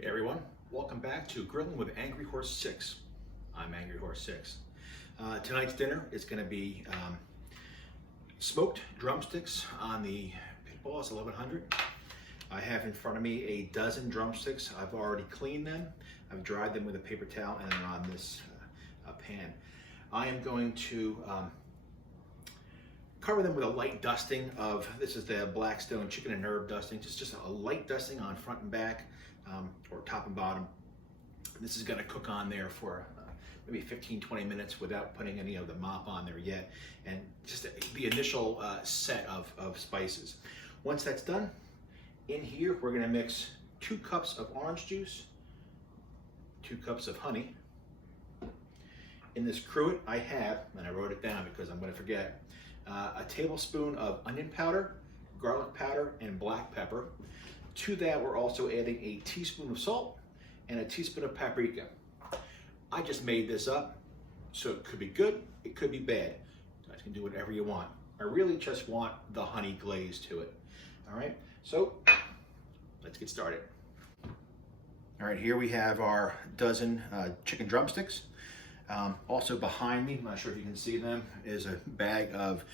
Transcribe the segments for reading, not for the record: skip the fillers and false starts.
Hey everyone, welcome back to Grilling with Angry Horse 6. I'm Angry Horse 6. Tonight's dinner is going to be smoked drumsticks on the Pitboss 1100. I have in front of me a dozen drumsticks. I've already cleaned them. I've dried them with a paper towel and they're on this pan. I am going to cover them with a light dusting of, this is the Blackstone chicken and herb dusting, just a light dusting on front and back, or top and bottom. This is going to cook on there for maybe 15-20 minutes without putting any of the mop on there yet, and just the initial set of spices. Once that's done, in here we're going to mix 2 cups of orange juice, 2 cups of honey. In this cruet I have, and I wrote it down because I'm going to forget, a tablespoon of onion powder, garlic powder, and black pepper. To that we're also adding a teaspoon of salt and a teaspoon of paprika. I just made this up, so it could be good, it could be bad. You guys can do whatever you want. I really just want the honey glaze to it. All right, so let's get started. All right, here we have our dozen chicken drumsticks. Also behind me, I'm not sure if you can see them, is a bag of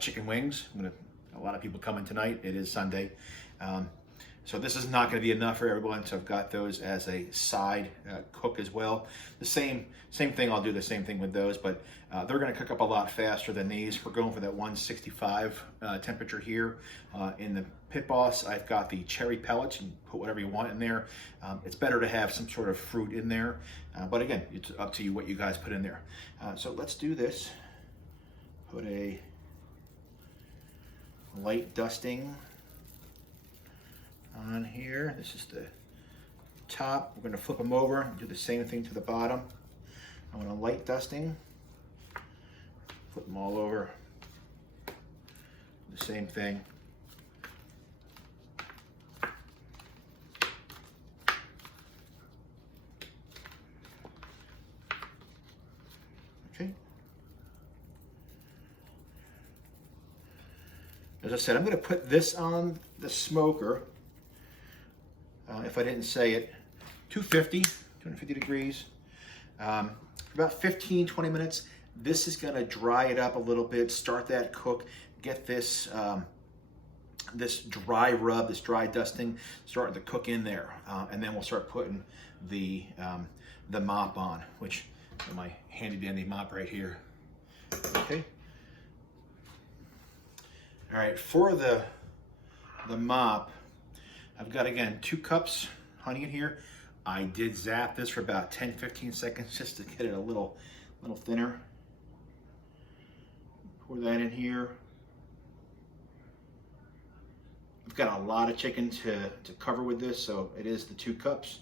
chicken wings. A lot of people coming tonight. It is Sunday. So this is not going to be enough for everyone, so I've got those as a side cook as well. The same thing, I'll do the same thing with those, but they're going to cook up a lot faster than these. We're going for that 165 temperature here. In the Pit Boss, I've got the cherry pellets. You can put whatever you want in there. It's better to have some sort of fruit in there, but again, it's up to you what you guys put in there. So let's do this. Put a light dusting on here. This is the top. We're going to flip them over and do the same thing to the bottom. I want a light dusting. Flip them all over. The same thing. Okay. As I said, I'm going to put this on the smoker. If I didn't say it, 250 degrees, for about 15-20 minutes. This is going to dry it up a little bit, start that cook, get this this dry rub, this dry dusting starting to cook in there, and then we'll start putting the mop on, which is my handy dandy mop right here. Okay. All right, for the mop, I've got, again, 2 cups honey in here. I did zap this for about 10-15 seconds just to get it a little thinner. Pour that in here. I've got a lot of chicken to cover with this, so it is the 2 cups,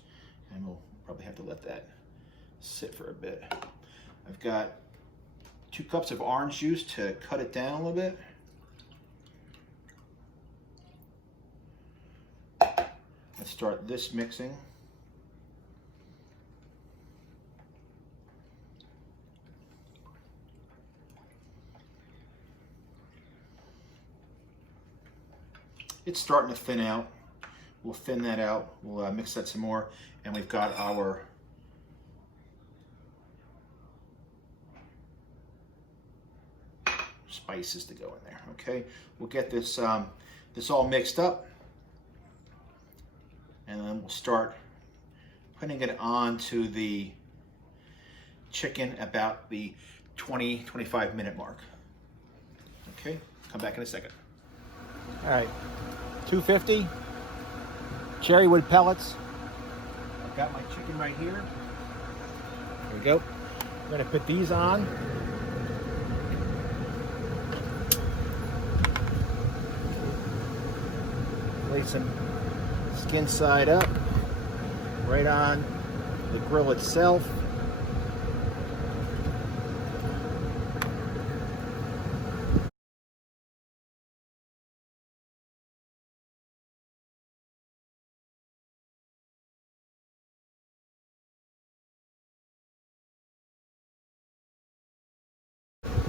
and we'll probably have to let that sit for a bit. I've got 2 cups of orange juice to cut it down a little bit. Let's start this mixing. It's starting to thin out. We'll thin that out. We'll mix that some more, and we've got our spices to go in there. Okay, we'll get this this all mixed up, and then we'll start putting it onto the chicken about the 20-25 minute mark. Okay, come back in a second. All right, 250 cherry wood pellets. I've got my chicken right here. Here we go. I'm gonna put these on. Lay some skin side up, right on the grill itself.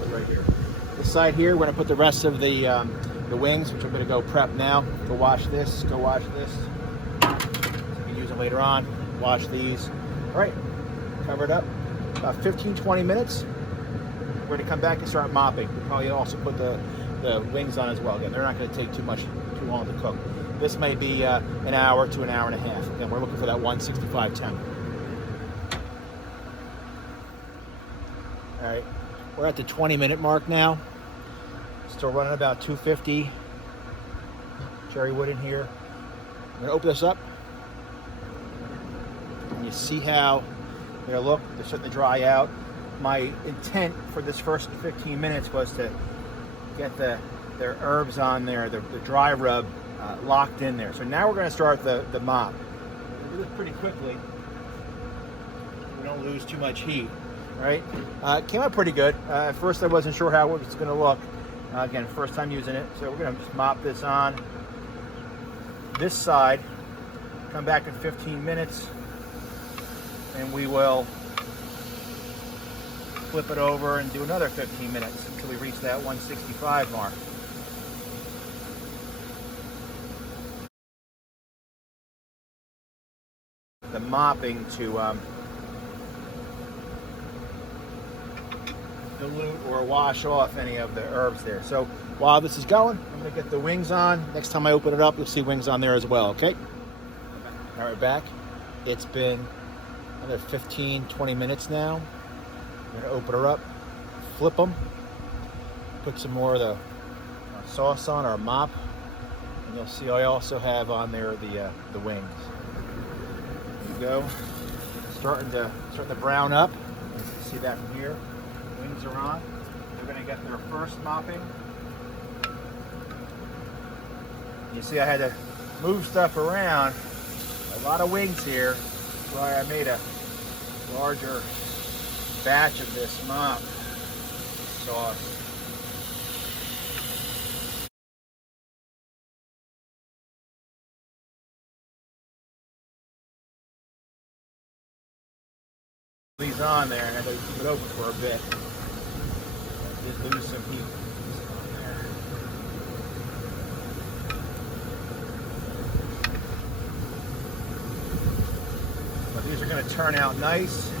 Right here. This side here, we're gonna put the rest of the wings, which I'm gonna go prep now. Go wash this. You can use a and later on, wash these. All right, cover it up. About 15-20 minutes. We're gonna come back and start mopping. We'll probably also put the wings on as well. Again, they're not gonna take too long to cook. This may be an hour to an hour and a half. Again, we're looking for that 165 temp. All right, we're at the 20-minute mark now. Still running about 250 cherry wood in here. I'm gonna open this up. And you see how look, they're starting to dry out. My intent for this first 15 minutes was to get their herbs on there, the dry rub locked in there. So now we're going to start the mop. We do this pretty quickly. We don't lose too much heat, right? It came out pretty good. At first I wasn't sure how it was going to look. Again, first time using it. So we're going to just mop this on this side. Come back in 15 minutes and we will flip it over and do another 15 minutes until we reach that 165 mark. The mopping to dilute or wash off any of the herbs there. So while this is going, I'm going to get the wings on. Next time I open it up, you'll see wings on there as well, okay? All right, back. It's been another 15-20 minutes now. I'm going to open her up, flip them, put some more of the sauce on our mop, and you'll see I also have on there the wings. There you go. Starting to brown up. You can see that from here. Wings are on. They're going to get their first mopping. You see I had to move stuff around. A lot of wings here. That's why I made a larger batch of this mop sauce. These on there and I leave it open for a bit. Just lose some heat on there. But these are going to turn out nice.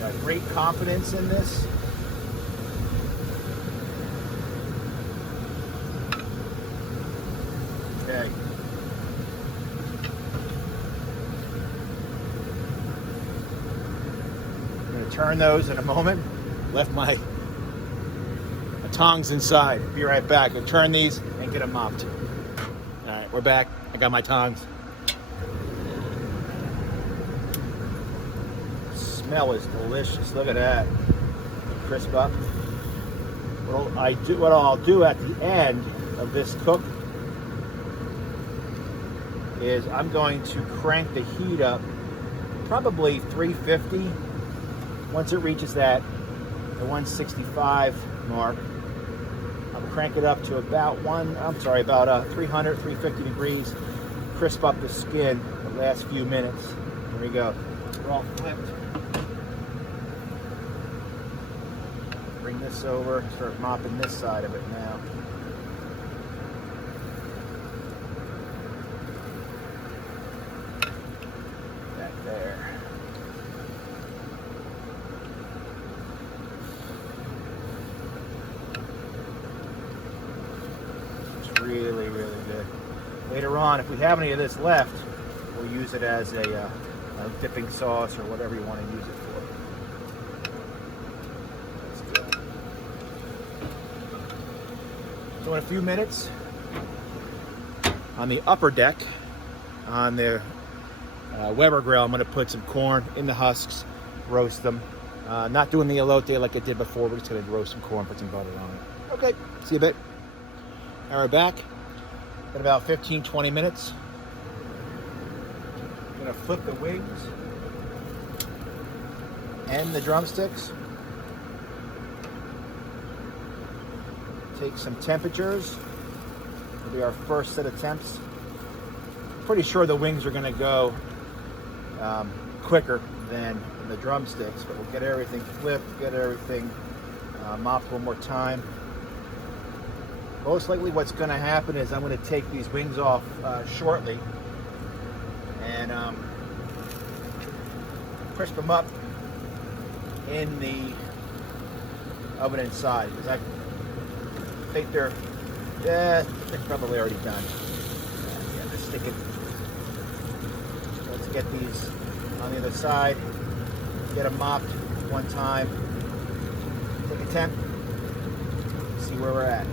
Got great confidence in this. Okay. I'm going to turn those in a moment. Left my tongs inside. Be right back. I'll turn these and get them mopped. All right, we're back. I got my tongs. Smell is delicious. Look at that. Crisp up. What I'll do at the end of this cook is I'm going to crank the heat up probably 350. Once it reaches the 165 mark, I'll crank it up to about 300, 350 degrees. Crisp up the skin the last few minutes. There we go. We're all flipped. Bring this over, start mopping this side of it now. That there. It's really, really good. Later on, if we have any of this left, we'll use it as a dipping sauce or whatever you want to use it for. So in a few minutes, on the upper deck, on the Weber grill, I'm going to put some corn in the husks, roast them. Not doing the elote like I did before. We're just going to roast some corn, put some butter on it. Okay, see you a bit. All right, back. In about 15-20 minutes. I'm going to flip the wings and the drumsticks. Take some temperatures. It'll be our first set of temps. Pretty sure the wings are going to go quicker than the drumsticks, but we'll get everything flipped, get everything mopped one more time. Most likely what's going to happen is I'm going to take these wings off shortly, and crisp them up in the oven inside, because I think they're probably already done. Yeah, just stick it. Let's get these on the other side. Get them mopped one time. Take a temp. See where we're at.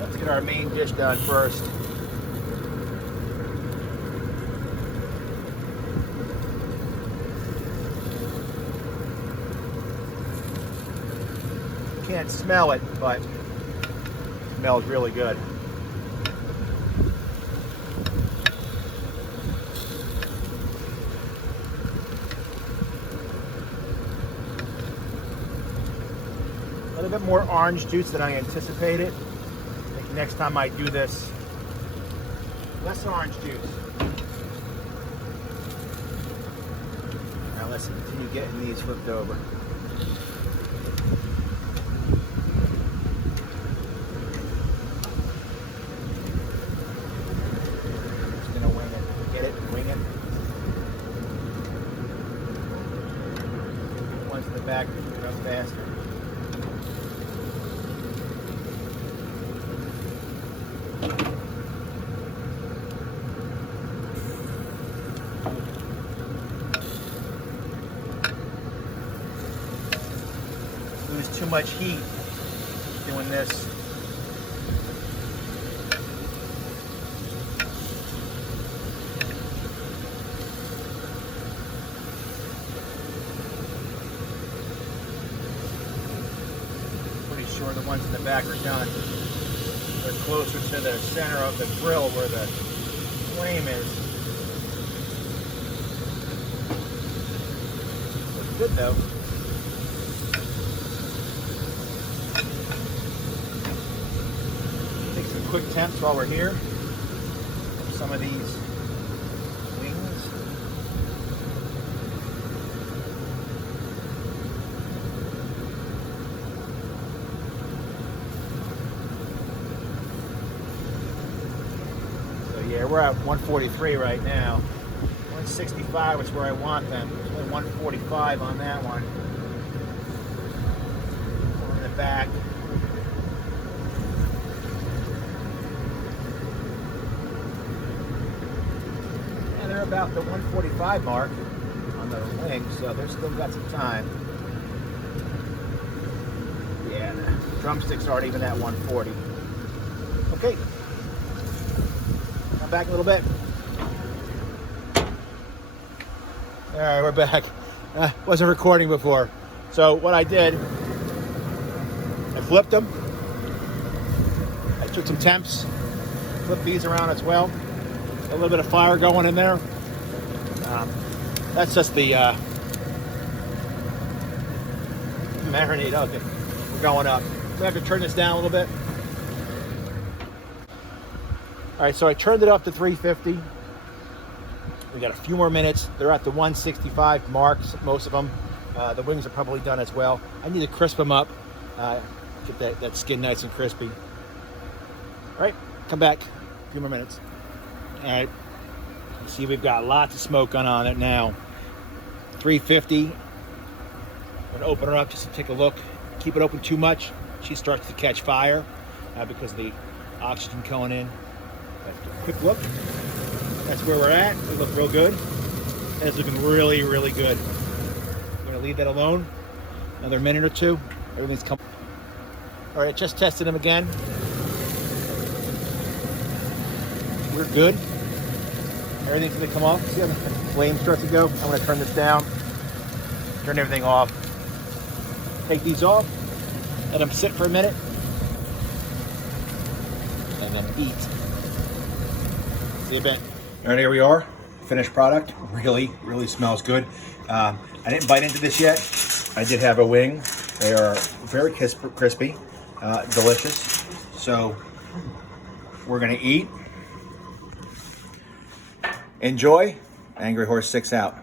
Let's get our main dish done first. Can't smell it, but it smells really good. A little bit more orange juice than I anticipated. I think next time I do this, less orange juice. Now let's continue getting these flipped over. Back up faster. Lose too much heat doing this. Sure the ones in the back are done. They're closer to the center of the grill where the flame is. Looks good though. Take some quick temps while we're here. Some of these wings. Yeah, we're at 143 right now. 165 is where I want them. 145 on that one. Over in the back. And they're about the 145 mark on the wings, so they've still got some time. Yeah, the drumsticks aren't even at 140. Okay. Back a little bit. All right, we're back. Wasn't recording before. So what I did, I flipped them. I took some temps, flipped these around as well. A little bit of fire going in there. That's just the marinade. Okay, we're going up. We have to turn this down a little bit. All right, so I turned it up to 350. We got a few more minutes. They're at the 165 marks, most of them. The wings are probably done as well. I need to crisp them up, get that skin nice and crispy. All right, come back, a few more minutes. All right, you see we've got lots of smoke on it now. 350, I'm gonna open her up just to take a look. Keep it open too much, she starts to catch fire because of the oxygen going in. Quick look. That's where we're at. We look real good. That's looking really, really good. I'm gonna leave that alone. Another minute or two. Everything's coming. All right, just tested them again. We're good. Everything's gonna come off. See how the flame starts to go? I'm gonna turn this down. Turn everything off. Take these off. Let them sit for a minute. And then eat. See you in a bit. All right, here we are. Finished product. Really, really smells good. I didn't bite into this yet. I did have a wing. They are very crispy, delicious. So we're gonna eat. Enjoy. Angry Horse 6 out.